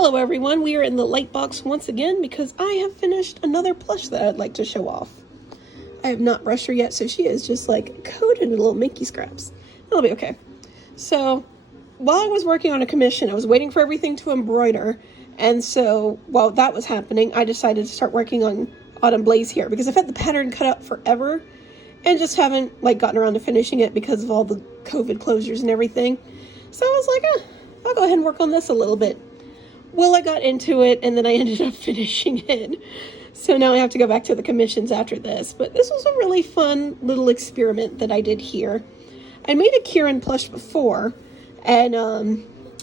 Hello everyone, we are in the light box once again because I have finished another plush that I'd like to show off. I have not brushed her yet, so she is just like coated in little minky scraps. It'll be okay. So while I was working on a commission, I was waiting for everything to embroider, and so while that was happening, I decided to start working on Autumn Blaze here because I've had the pattern cut out forever and just haven't gotten around to finishing it because of all the COVID closures and everything. So I was like, I'll go ahead and work on this a little bit. Well, I got into it and then I ended up finishing it. So now I have to go back to the commissions after this. But this was a really fun little experiment that I did here. I made a Kirin plush before, and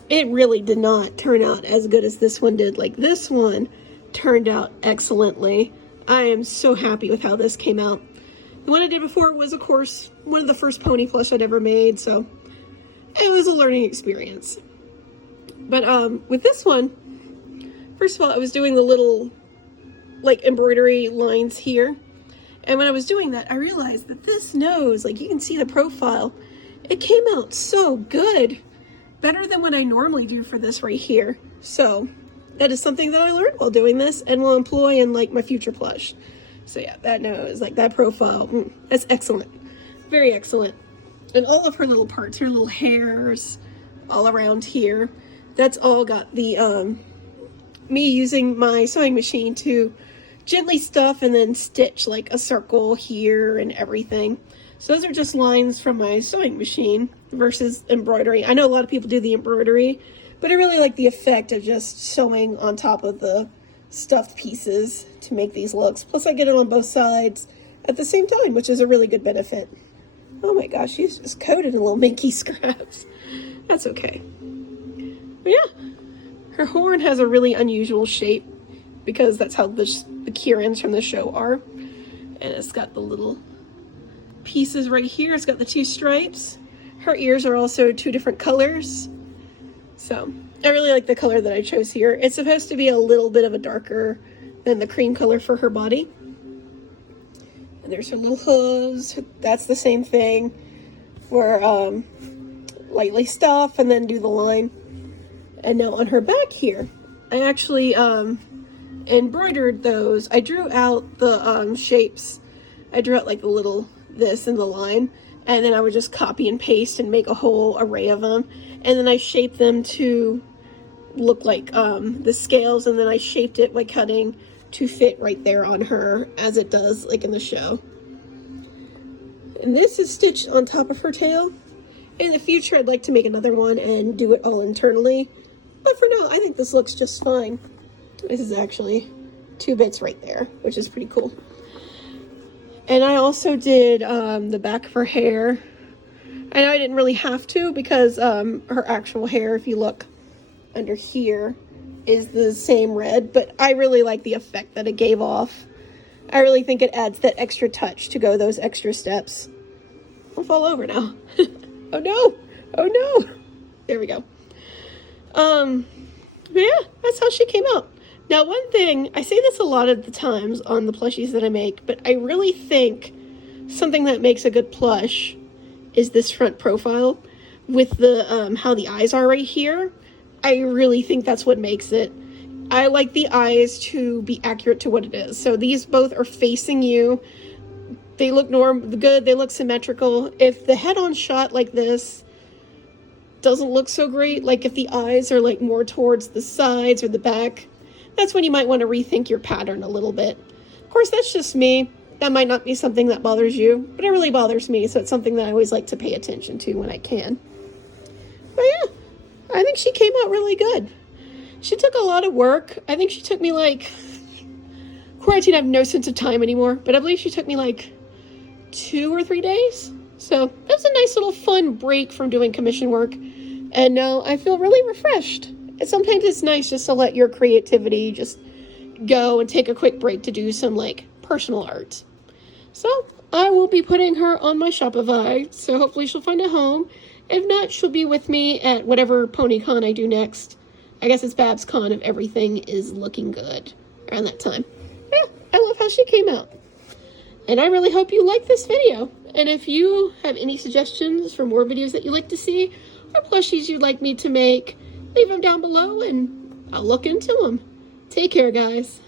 it really did not turn out as good as this one did. Like, this one turned out excellently. I am so happy with how this came out. The one I did before was, of course, one of the first pony plush I'd ever made, so it was a learning experience. But with this one, first of all, I was doing the little embroidery lines here, and when I was doing that, I realized that this nose, you can see the profile, it came out so good, better than what I normally do for this right here. So that is something that I learned while doing this and will employ in my future plush. So yeah, that nose, that profile, that's excellent, very excellent. And all of her little parts, her little hairs all around here, that's all got the me using my sewing machine to gently stuff and then stitch a circle here and everything. So those are just lines from my sewing machine versus embroidery. I know a lot of people do the embroidery, but I really like the effect of just sewing on top of the stuffed pieces to make these looks. Plus I get it on both sides at the same time, which is a really good benefit. Oh my gosh, she's just coated in little minky scraps. That's okay. But yeah, her horn has a really unusual shape because that's how the Kirins from the show are. And it's got the little pieces right here. It's got the two stripes. Her ears are also two different colors. So I really like the color that I chose here. It's supposed to be a little bit of a darker than the cream color for her body. And there's her little hooves. That's the same thing. Where lightly stuff and then do the line. And now on her back here, I actually embroidered those. I drew out the shapes. I drew out the little this and the line, and then I would just copy and paste and make a whole array of them. And then I shaped them to look like the scales, and then I shaped it by cutting to fit right there on her as it does in the show. And this is stitched on top of her tail. In the future, I'd like to make another one and do it all internally. But for now, I think this looks just fine. This is actually 2 bits right there, which is pretty cool. And I also did the back of her hair. I know I didn't really have to because her actual hair, if you look under here, is the same red. But I really like the effect that it gave off. I really think it adds that extra touch to go those extra steps. I'll fall over now. Oh no! Oh no! There we go. But yeah, that's how she came out. Now, one thing, I say this a lot of the times on the plushies that I make, but I really think something that makes a good plush is this front profile with the, how the eyes are right here. I really think that's what makes it. I like the eyes to be accurate to what it is. So these both are facing you. They look good, they look symmetrical. If the head-on shot like this doesn't look so great, if the eyes are more towards the sides or the back, that's when you might want to rethink your pattern a little bit. Of course, that's just me. That might not be something that bothers you, but it really bothers me, so it's something that I always like to pay attention to when I can. But yeah, I think she came out really good. She took a lot of work. I think she took me quarantine, I have no sense of time anymore, but I believe she took me 2 or 3 days. So that was a nice little fun break from doing commission work. And now I feel really refreshed. And sometimes it's nice just to let your creativity just go and take a quick break to do some personal art. So I will be putting her on my Shopify. So hopefully she'll find a home. If not, she'll be with me at whatever pony con I do next. I guess it's Babs Con if everything is looking good around that time. Yeah, I love how she came out. And I really hope you like this video. And if you have any suggestions for more videos that you'd like to see, or plushies you'd like me to make, leave them down below and I'll look into them. Take care, guys.